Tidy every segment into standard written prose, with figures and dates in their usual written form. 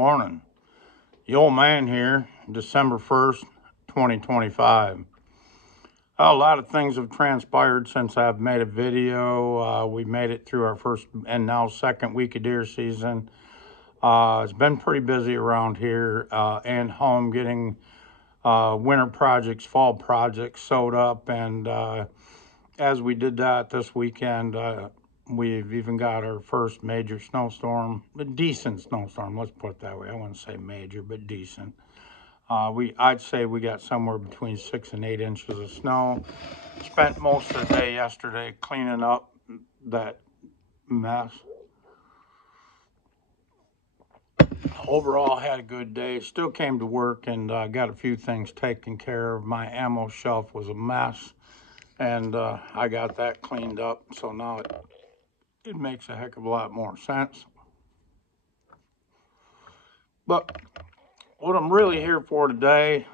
morning. The old man here, December 1st, 2025. A lot of things have transpired since I've made a video. We made it through our first and now second week of deer season. It's been pretty busy around here and home getting winter projects, fall projects sewed up. And as we did that this weekend, we've even got our first major snowstorm, a decent snowstorm, let's put it that way. I wouldn't say major, but decent. I'd say we got somewhere between 6 and 8 inches of snow. Spent most of the day yesterday cleaning up that mess. Overall, had a good day. Still came to work and got a few things taken care of. My ammo shelf was a mess, and I got that cleaned up. So now it makes a heck of a lot more sense. But what I'm really here for today,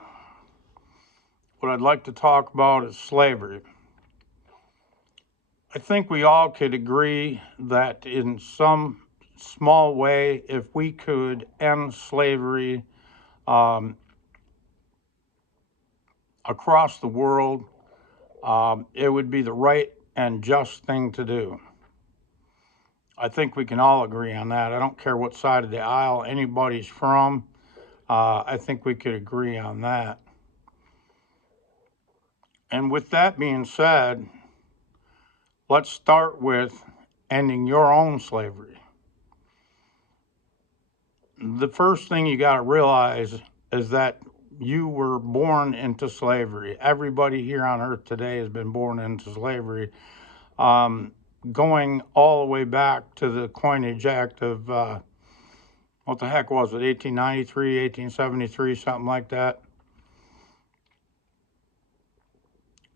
what I'd like to talk about is slavery. I think we all could agree that in some small way, if we could end slavery across the world, it would be the right and just thing to do. I think we can all agree on that. I don't care what side of the aisle anybody's from. I think we could agree on that. And with that being said, let's start with ending your own slavery. The first thing you got to realize is that you were born into slavery. Everybody here on earth today has been born into slavery. Going all the way back to the Coinage Act of, what the heck was it, 1893, 1873, something like that.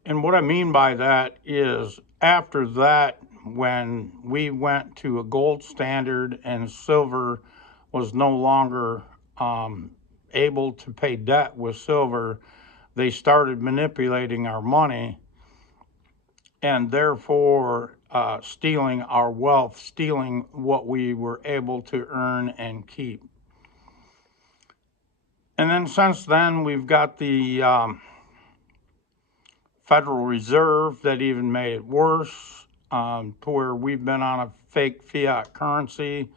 And what I mean by that is after that, when we went to a gold standard and silver was no longer able to pay debt with silver, they started manipulating our money and therefore stealing our wealth, stealing what we were able to earn and keep. And then since then, we've got the Federal Reserve that even made it worse, to where we've been on a fake fiat currency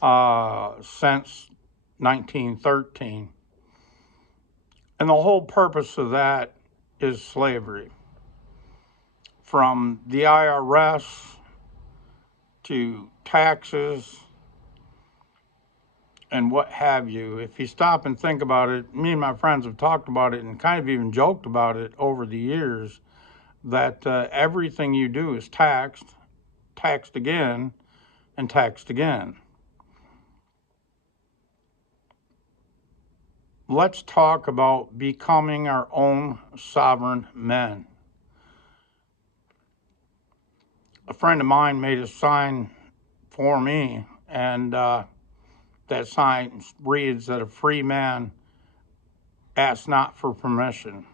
since 1913. And the whole purpose of that is slavery. From the IRS to taxes and what have you. If you stop and think about it, me and my friends have talked about it and kind of even joked about it over the years, that everything you do is taxed again, and taxed again. Let's talk about becoming our own sovereign men. A friend of mine made a sign for me, and that sign reads that a free man asks not for permission.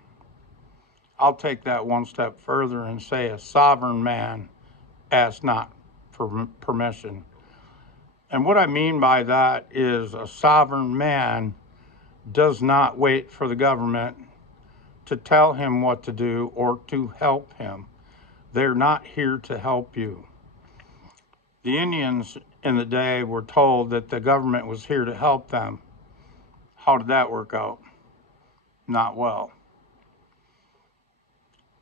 I'll take that one step further and say a sovereign man asks not for permission. And what I mean by that is a sovereign man does not wait for the government to tell him what to do or to help him. They're not here to help you. The Indians in the day were told that the government was here to help them. How did that work out? Not well.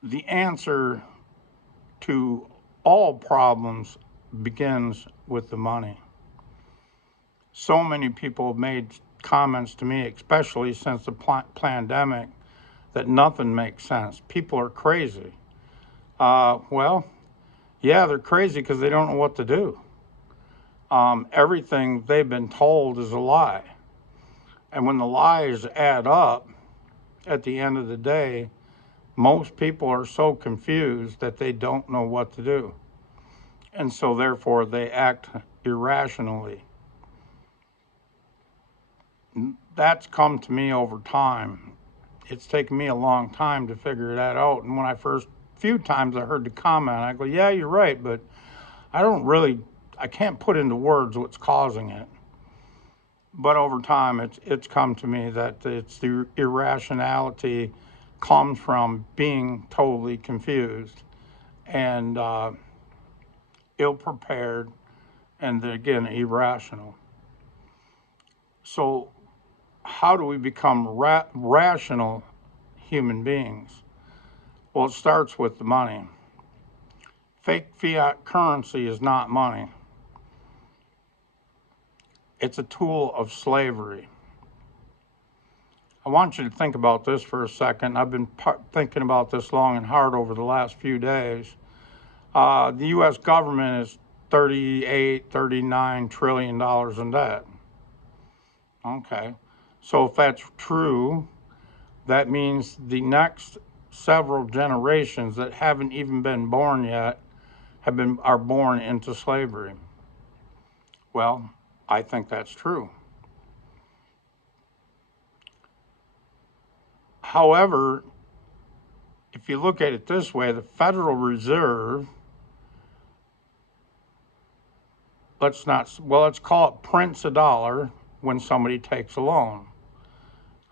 The answer to all problems begins with the money. So many people have made comments to me, especially since the pandemic, that nothing makes sense. People are crazy. Well, yeah, they're crazy because they don't know what to do. Everything they've been told is a lie. And when the lies add up, at the end of the day, most people are so confused that they don't know what to do. And so therefore they act irrationally. That's come to me over time. It's taken me a long time to figure that out. And when I first few times I heard the comment, I go, yeah, you're right, but I can't put into words what's causing it. But over time, it's come to me that it's the irrationality comes from being totally confused and ill prepared, and again irrational. So, how do we become rational human beings? Well, it starts with the money. Fake fiat currency is not money. It's a tool of slavery. I want you to think about this for a second. I've been thinking about this long and hard over the last few days. The U.S. government is $38, $39 trillion in debt. Okay. So if that's true, that means the next several generations that haven't even been born yet are born into slavery. Well, I think that's true. However, if you look at it this way, the Federal Reserve, let's call it prints a dollar when somebody takes a loan.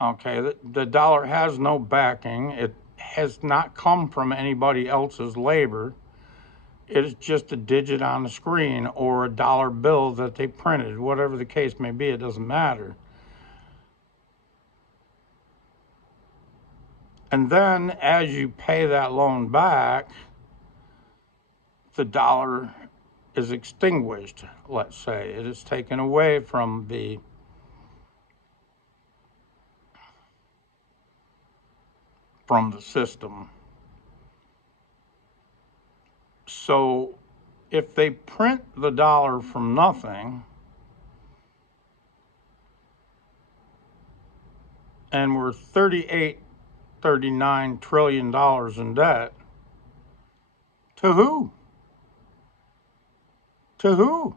Okay, the dollar has no backing. It has not come from anybody else's labor. It is just a digit on the screen or a dollar bill that they printed. Whatever the case may be, it doesn't matter. And then as you pay that loan back, the dollar is extinguished, let's say. It is taken away from the system. So if they print the dollar from nothing, and we're 38, $39 trillion in debt, to who? To who?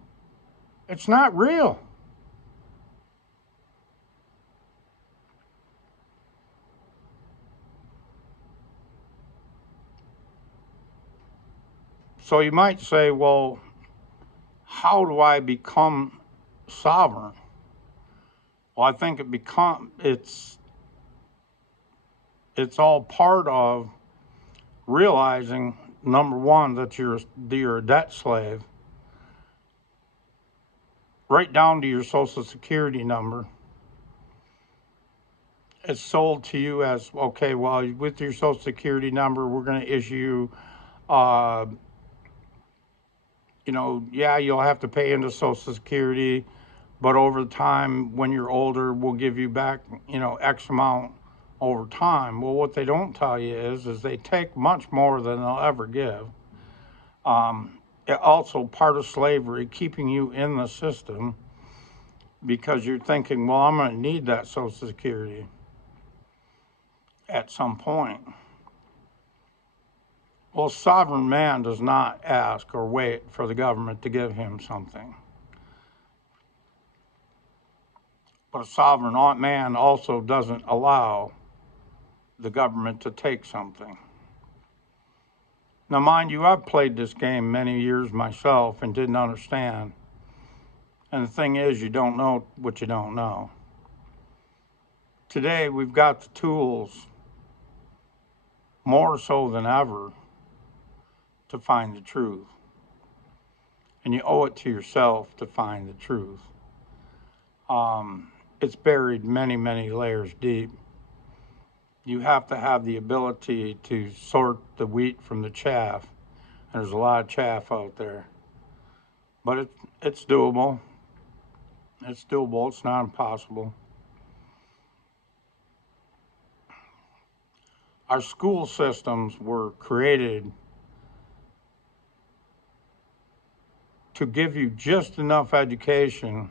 It's not real. So you might say, well, how do I become sovereign? Well, I think it's all part of realizing, number one, that you're a debt slave, right down to your social security number. It's sold to you as, okay, well, with your social security number, we're going to issue, yeah, you'll have to pay into social security, but over time, when you're older, we'll give you back, X amount over time. Well, what they don't tell you is they take much more than they'll ever give. Also part of slavery, keeping you in the system because you're thinking, well, I'm going to need that social security at some point. Well, sovereign man does not ask or wait for the government to give him something. But a sovereign man also doesn't allow the government to take something. Now, mind you, I've played this game many years myself and didn't understand. And the thing is, you don't know what you don't know. Today, we've got the tools, more so than ever, to find the truth. And you owe it to yourself to find the truth. It's buried many, many layers deep. You have to have the ability to sort the wheat from the chaff. There's a lot of chaff out there. But it's doable. It's doable. It's not impossible. Our school systems were created to give you just enough education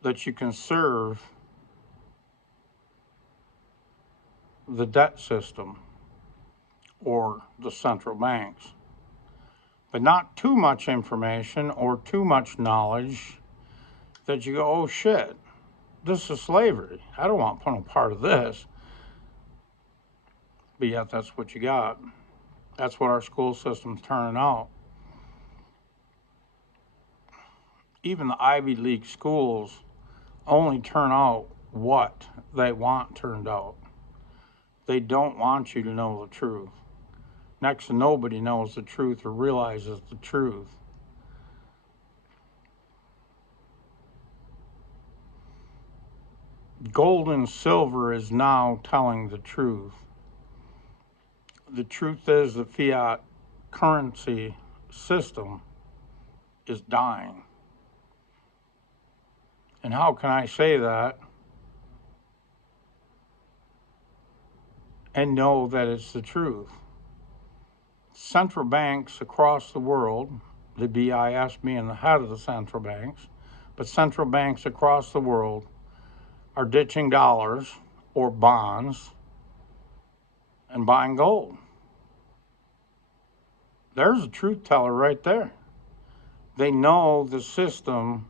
that you can serve the debt system or the central banks. But not too much information or too much knowledge that you go, oh shit, this is slavery. I don't want to put a part of this. But yet that's what you got. That's what our school system's turning out. Even the Ivy League schools only turn out what they want turned out. They don't want you to know the truth. Next to nobody knows the truth or realizes the truth. Gold and silver is now telling the truth. The truth is the fiat currency system is dying. And how can I say that and know that it's the truth? Central banks across the world, the BIS being the head of the central banks, but central banks across the world are ditching dollars or bonds and buying gold. There's a truth teller right there. They know the system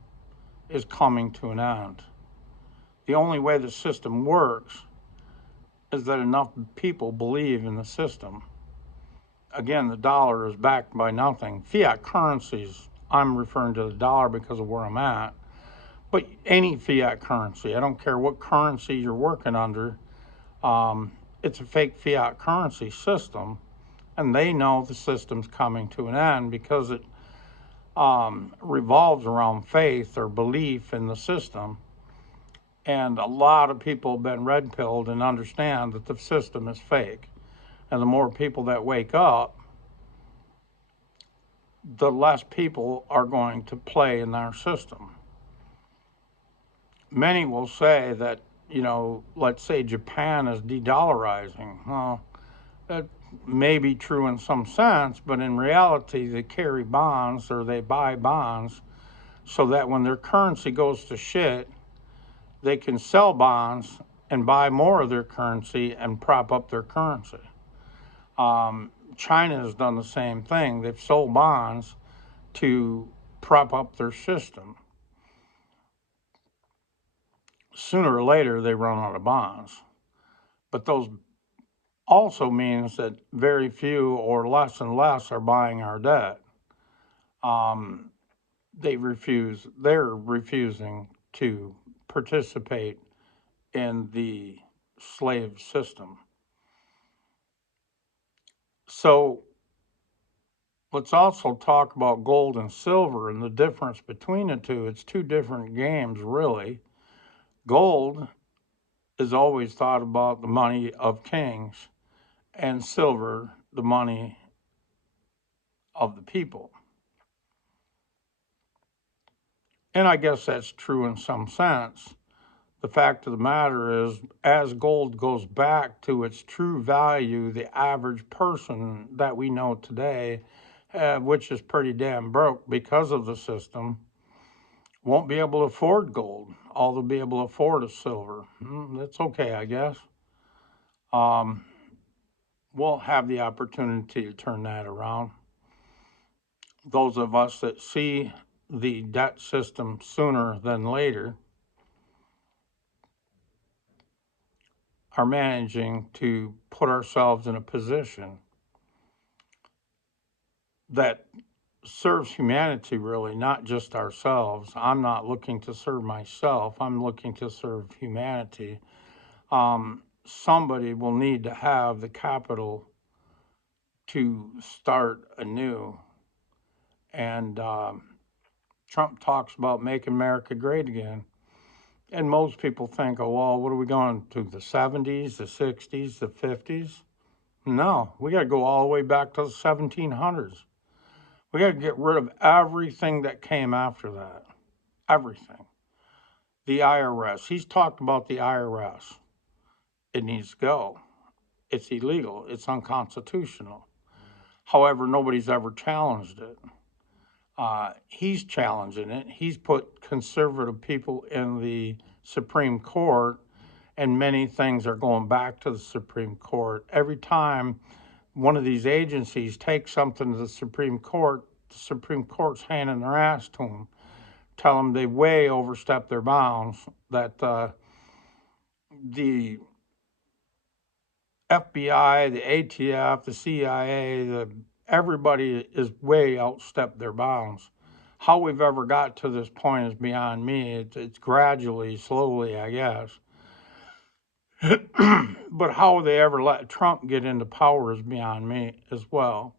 is coming to an end. The only way the system works is that enough people believe in the system. Again, the dollar is backed by nothing. Fiat currencies, I'm referring to the dollar because of where I'm at, but any fiat currency, I don't care what currency you're working under, it's a fake fiat currency system, and they know the system's coming to an end because it revolves around faith or belief in the system. And a lot of people have been red pilled and understand that the system is fake. And the more people that wake up, the less people are going to play in our system. Many will say that, let's say Japan is de-dollarizing. Well, that may be true in some sense, but in reality, they carry bonds or they buy bonds so that when their currency goes to shit, they can sell bonds and buy more of their currency and prop up their currency. China has done the same thing. They've sold bonds to prop up their system. Sooner or later, they run out of bonds. But those also means that very few or less and less are buying our debt. They're refusing to participate in the slave system. So let's also talk about gold and silver and the difference between the two. It's two different games, really. Gold is always thought about the money of kings, and silver, the money of the people. And I guess that's true in some sense. The fact of the matter is, as gold goes back to its true value, the average person that we know today, which is pretty damn broke because of the system, won't be able to afford gold. All they'll be able to afford is silver. That's okay, I guess. We'll have the opportunity to turn that around. Those of us that see the debt system sooner than later are managing to put ourselves in a position that serves humanity, really, not just ourselves. I'm not looking to serve myself, I'm looking to serve humanity. Somebody will need to have the capital to start anew. And Trump talks about making America great again. And most people think, oh, well, what are we going to, the 70s, the 60s, the 50s? No, we got to go all the way back to the 1700s. We got to get rid of everything that came after that. Everything. The IRS. He's talked about the IRS. It needs to go. It's illegal. It's unconstitutional. However, nobody's ever challenged it. He's challenging it. He's put conservative people in the Supreme Court, and many things are going back to the Supreme Court. Every time one of these agencies takes something to the Supreme Court's handing their ass to them, tell them they way overstepped their bounds, that the FBI, the ATF, the CIA, everybody is way outstepped their bounds. How we've ever got to this point is beyond me. It's gradually, slowly, I guess. But how they ever let Trump get into power is beyond me as well.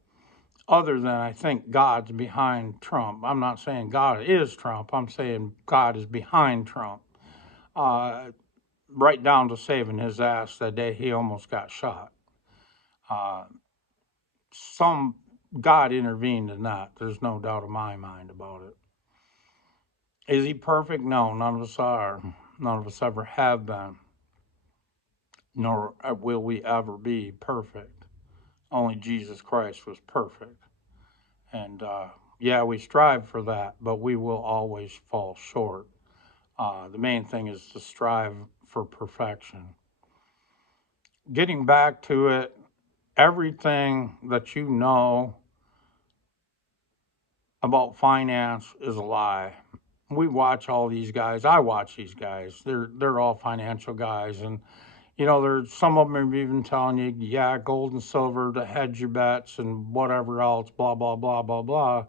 Other than I think God's behind Trump. I'm not saying God is Trump. I'm saying God is behind Trump. Uh, right down to saving his ass that day he almost got shot. Uh, some God intervened in that. There's no doubt in my mind about it. Is he perfect? No, none of us are. None of us ever have been, nor will we ever be perfect. Only Jesus Christ was perfect. And yeah, we strive for that, but we will always fall short. The main thing is to strive for perfection. Getting back to it, everything that you know about finance is a lie. We watch all these guys. I watch these guys. They're all financial guys, and you know, there's some of them are even telling you, yeah, gold and silver to hedge your bets and whatever else, blah blah blah blah blah.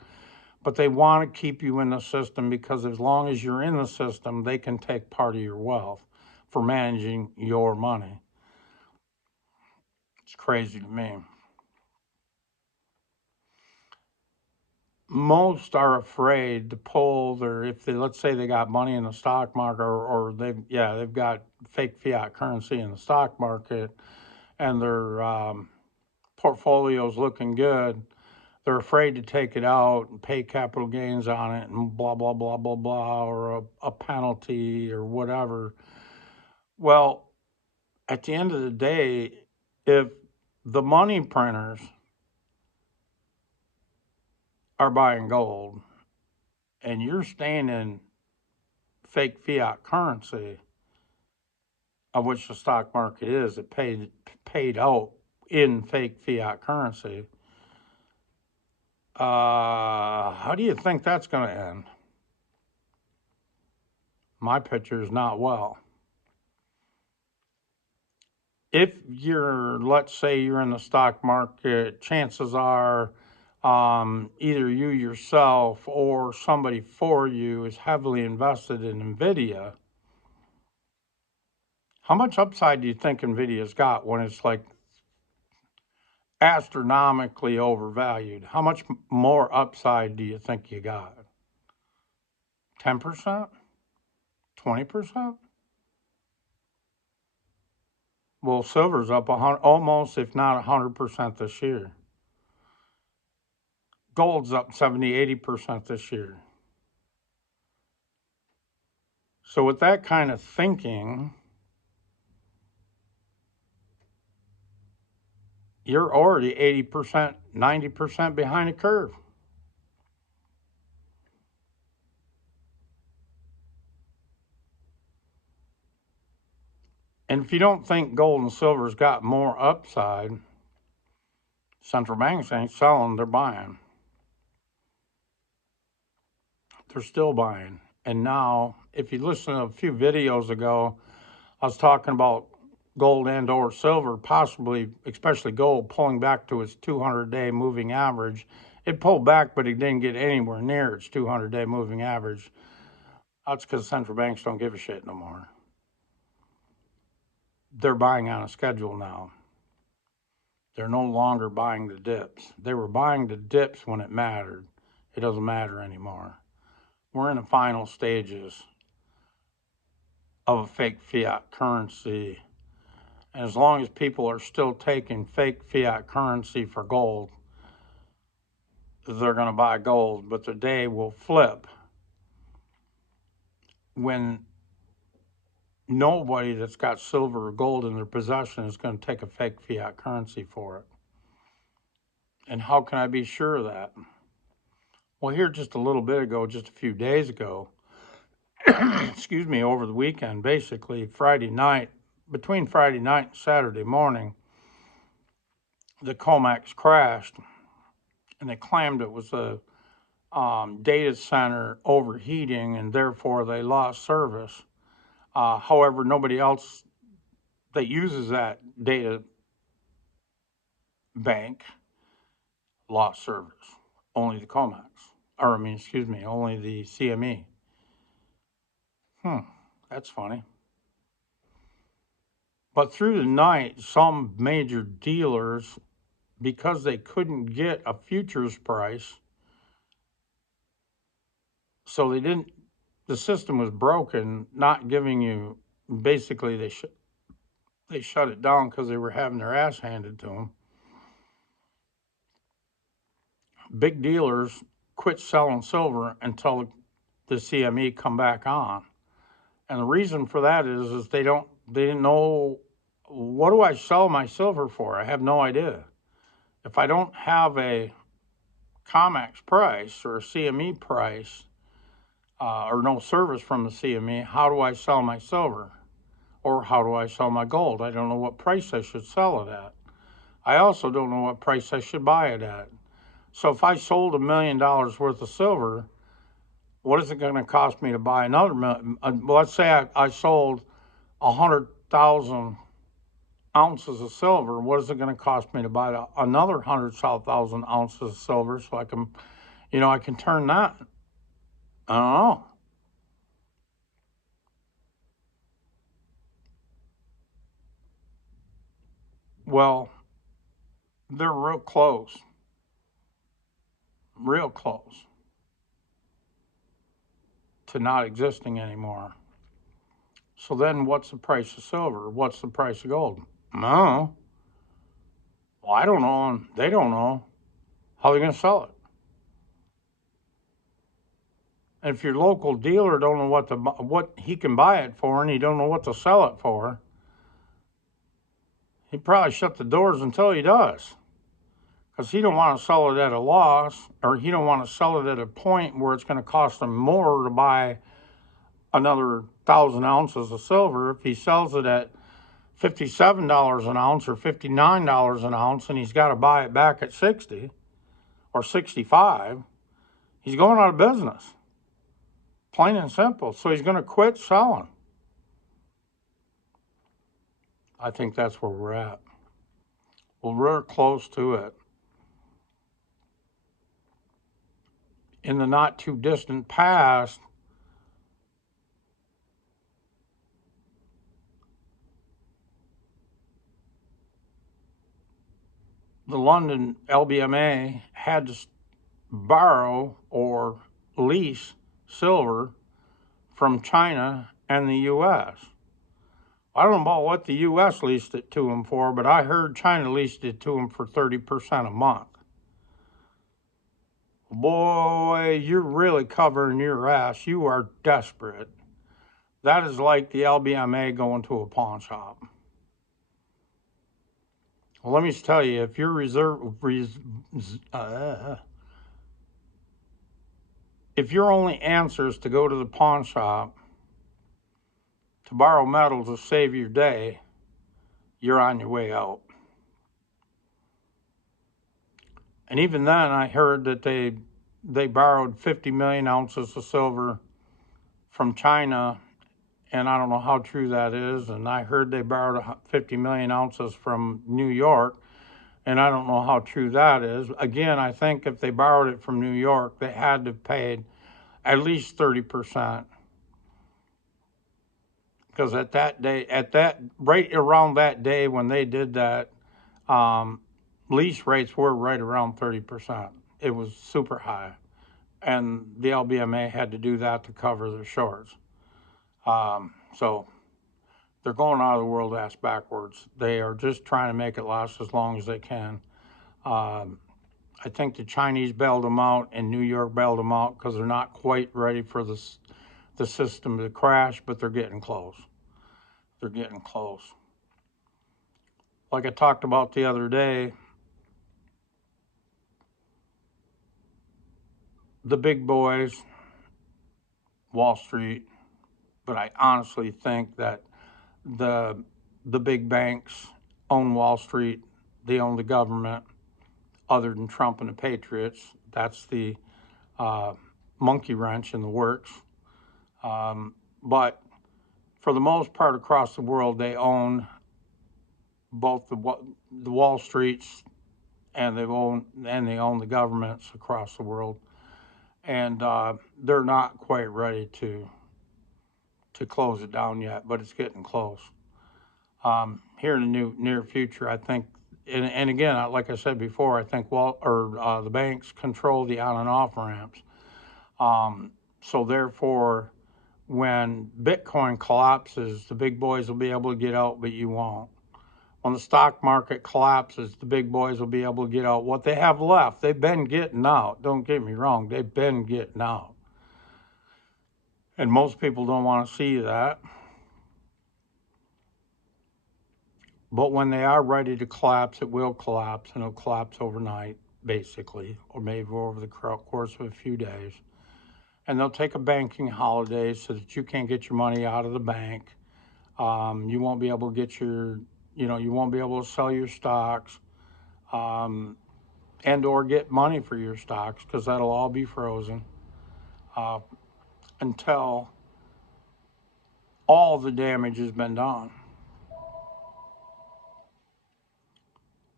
But they want to keep you in the system because as long as you're in the system, they can take part of your wealth for managing your money. It's crazy to me. Most are afraid to pull their, if they, let's say they got money in the stock market, or they've got fake fiat currency in the stock market, and their portfolio's looking good. They're afraid to take it out and pay capital gains on it and blah blah blah blah blah, or a penalty or whatever. Well, at the end of the day, if the money printers are buying gold and you're staying in fake fiat currency, of which the stock market is, it paid out in fake fiat currency. How do you think that's going to end? My picture is not well. If you're, let's say you're in the stock market, chances are either you yourself or somebody for you is heavily invested in NVIDIA. How much upside do you think NVIDIA's got when it's like astronomically overvalued? How much more upside do you think you got? 10%? 20%? Well, silver's up 100, almost, if not 100% this year. Gold's up 70, 80% this year. So with that kind of thinking, you're already 80%, 90% behind the curve. And if you don't think gold and silver's got more upside, central banks ain't selling, they're buying. They're still buying. And now, if you listen to a few videos ago, I was talking about gold and or silver, possibly, especially gold, pulling back to its 200-day moving average. It pulled back, but it didn't get anywhere near its 200-day moving average. That's because central banks don't give a shit no more. They're buying on a schedule now. They're no longer buying the dips. They were buying the dips when it mattered. It doesn't matter anymore. We're in the final stages of a fake fiat currency. And as long as people are still taking fake fiat currency for gold, they're going to buy gold. But the day will flip when nobody that's got silver or gold in their possession is going to take a fake fiat currency for it. And how can I be sure of that? Well, here just a little bit ago, just a few days ago, excuse me, over the weekend, basically Friday night, between Friday night and Saturday morning, the COMEX crashed, and they claimed it was a data center overheating, and therefore they lost service. However, nobody else that uses that data bank lost service, only the COMEX. or I mean, excuse me, only the CME. That's funny. But through the night, some major dealers, because they couldn't get a futures price, so they didn't, the system was broken, not giving you, basically they shut it down because they were having their ass handed to them. Big dealers quit selling silver until the CME come back on. And the reason for that is they didn't know, what do I sell my silver for? I have no idea. If I don't have a COMEX price or a CME price, or no service from the CME, how do I sell my silver? Or how do I sell my gold? I don't know what price I should sell it at. I also don't know what price I should buy it at. So if I sold $1 million worth of silver, what is it going to cost me to buy another million? Let's say I sold 100,000 ounces of silver. What is it going to cost me to buy another 100,000 ounces of silver so I can turn that? I don't know. Well, they're real close to not existing anymore. So then what's the price of silver? What's the price of gold? No. Well, I don't know, and they don't know. How are they going to sell it? If your local dealer don't know what he can buy it for, and he don't know what to sell it for, he probably shut the doors until he does, because he don't want to sell it at a loss, or he don't want to sell it at a point where it's going to cost him more to buy another 1,000 ounces of silver. If he sells it at $57 an ounce or $59 an ounce, and he's got to buy it back at 60 or 65, he's going out of business. Plain and simple. So he's going to quit selling. I think that's where we're at. Well, we're close to it. In the not too distant past, the London LBMA had to borrow or lease silver from China and the U.S. I don't know about what the U.S. leased it to them for, but I heard China leased it to them for 30% a month. Boy, you're really covering your ass. You are desperate. That is like the LBMA going to a pawn shop. Well, let me just tell you, if you're if your only answer is to go to the pawn shop to borrow metal to save your day, you're on your way out. And even then, I heard that they borrowed 50 million ounces of silver from China, and I don't know how true that is. And I heard they borrowed 50 million ounces from New York, and I don't know how true that is. Again, I think if they borrowed it from New York, they had to pay at least 30%, because right around that day when they did that, lease rates were right around 30%. It was super high, and the LBMA had to do that to cover their shorts. So they're going out of the world ass backwards. They are just trying to make it last as long as they can. I think the Chinese bailed them out and New York bailed them out because they're not quite ready for the system to crash, but they're getting close. They're getting close. Like I talked about the other day, the big boys, Wall Street, but I honestly think that the big banks own Wall Street. They own the government. Other than Trump and the Patriots, that's the monkey wrench in the works. But for the most part, across the world, they own both the Wall Streets and they own the governments across the world. and they're not quite ready to close it down yet, but it's getting close. Here in the near future, I think, and again, like I said before, I think the banks control the on and off ramps. So therefore, when Bitcoin collapses, the big boys will be able to get out, but you won't. When the stock market collapses, the big boys will be able to get out. What they have left, they've been getting out. Don't get me wrong, they've been getting out. And most people don't want to see that. But when they are ready to collapse, it will collapse, and it'll collapse overnight, basically, or maybe over the course of a few days. And they'll take a banking holiday so that you can't get your money out of the bank. You won't be able to get you won't be able to sell your stocks, and or get money for your stocks, because that'll all be frozen uh, until all the damage has been done.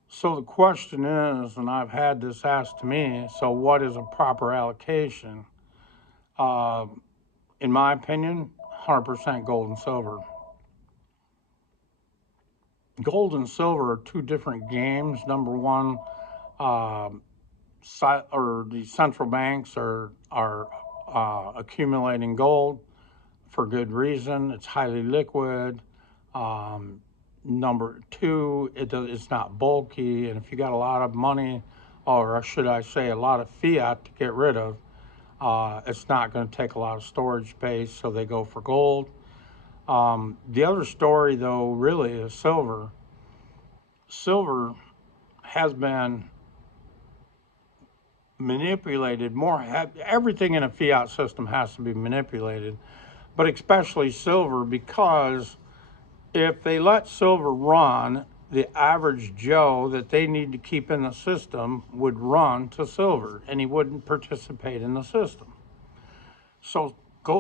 So the question is, and I've had this asked to me, so what is a proper allocation? Uh, in my opinion, 100% gold and silver. Gold and silver are two different games. Number one, uh, the central banks are accumulating gold for good reason. It's highly liquid. Um, Number two, it's not bulky, and if you got a lot of money, or should I say, a lot of fiat to get rid of, it's not going to take a lot of storage space, so they go for gold. The other story, though, really is silver. Silver has been manipulated more. Everything in a fiat system has to be manipulated, but especially silver, because if they let silver run, the average Joe that they need to keep in the system would run to silver, and he wouldn't participate in the system. So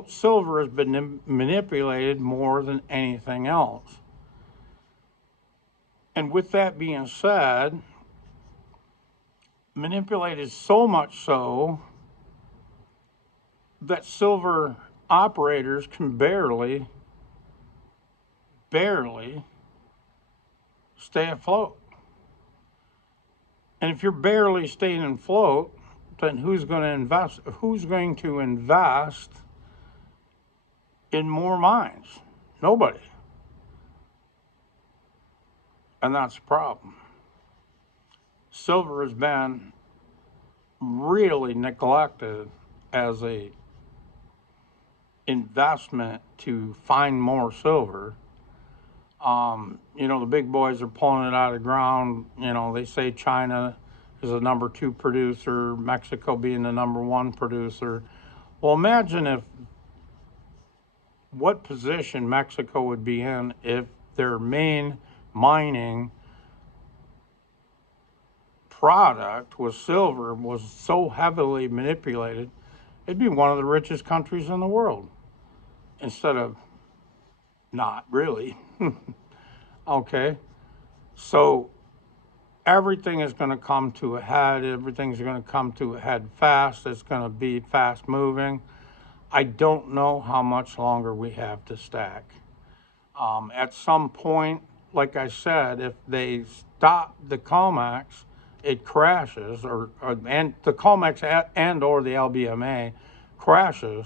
silver has been manipulated more than anything else. And with that being said, manipulated so much so that silver operators can barely stay afloat. And if you're barely staying afloat, then who's going to invest? Who's going to invest in more mines? Nobody. And that's the problem. Silver has been really neglected as a investment to find more silver. The big boys are pulling it out of the ground. They say China is the number 2 producer, Mexico being the number 1 producer. Well, imagine what position Mexico would be in if their main mining product was silver, was so heavily manipulated. It'd be one of the richest countries in the world instead of not really. Okay, so everything is going to come to a head. Everything's going to come to a head fast. It's going to be fast moving. I don't know how much longer we have to stack. At some point, like I said, if they stop the COMEX, it crashes, and the COMEX and or the LBMA crashes,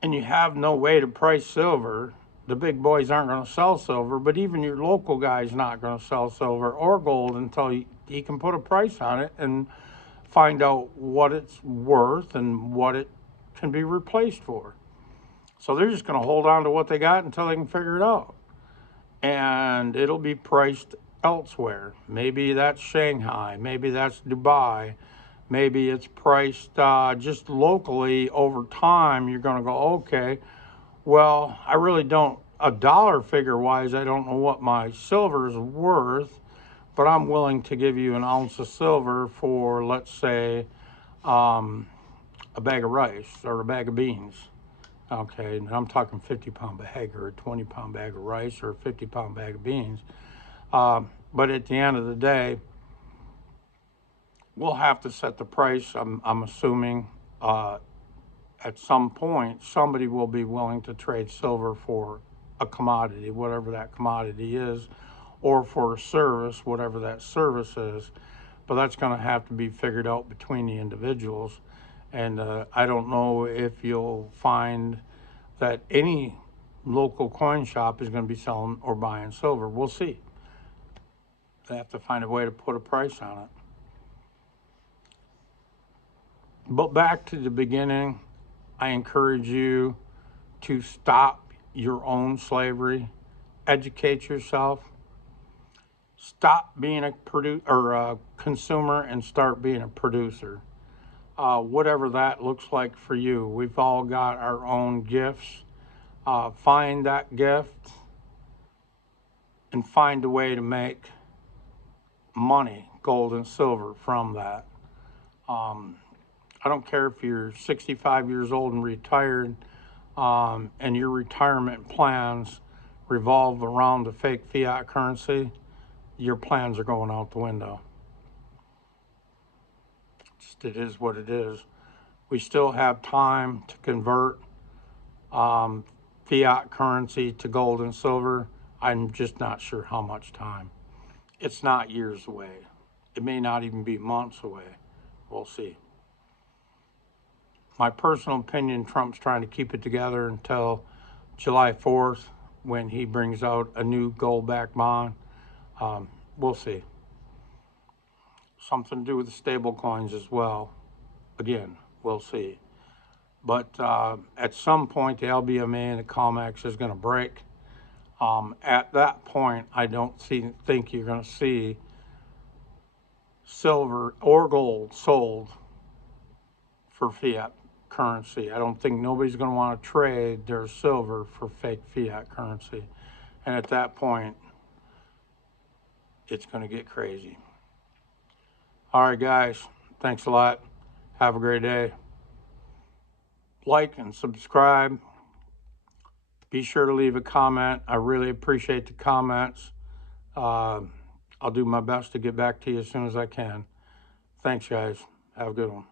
and you have no way to price silver. The big boys aren't going to sell silver, but even your local guy's not going to sell silver or gold until he can put a price on it and find out what it's worth and what it can be replaced for. So they're just going to hold on to what they got until they can figure it out. And it'll be priced elsewhere. Maybe that's Shanghai, maybe that's Dubai, maybe it's priced just locally. Over time, you're going to go, okay, well, I really don't, a dollar figure wise, I don't know what my silver is worth, but I'm willing to give you an ounce of silver for, let's say, a bag of rice or a bag of beans. Okay, and I'm talking 50-pound bag or a 20-pound bag of rice or a 50-pound bag of beans. But at the end of the day, we'll have to set the price. I'm assuming at some point somebody will be willing to trade silver for a commodity, whatever that commodity is, or for a service, whatever that service is. But that's going to have to be figured out between the individuals. And I don't know if you'll find that any local coin shop is going to be selling or buying silver. We'll see. They have to find a way to put a price on it. But back to the beginning, I encourage you to stop your own slavery, educate yourself, stop being a consumer and start being a producer. Whatever that looks like for you. We've all got our own gifts. Find that gift and find a way to make money, gold and silver, from that. I don't care if you're 65 years old and retired, and your retirement plans revolve around the fake fiat currency, your plans are going out the window. It is what it is. We still have time to convert fiat currency to gold and silver. I'm just not sure how much time. It's not years away. It may not even be months away. We'll see. My personal opinion, Trump's trying to keep it together until July 4th when he brings out a new gold-backed bond. We'll see. Something to do with the stable coins as well. Again, we'll see. But at some point, the LBMA and the COMEX is going to break. At that point, I don't think you're going to see silver or gold sold for fiat currency. I don't think nobody's going to want to trade their silver for fake fiat currency. And at that point, it's going to get crazy. All right, guys, thanks a lot. Have a great day. Like and subscribe. Be sure to leave a comment. I really appreciate the comments. I'll do my best to get back to you as soon as I can. Thanks, guys. Have a good one.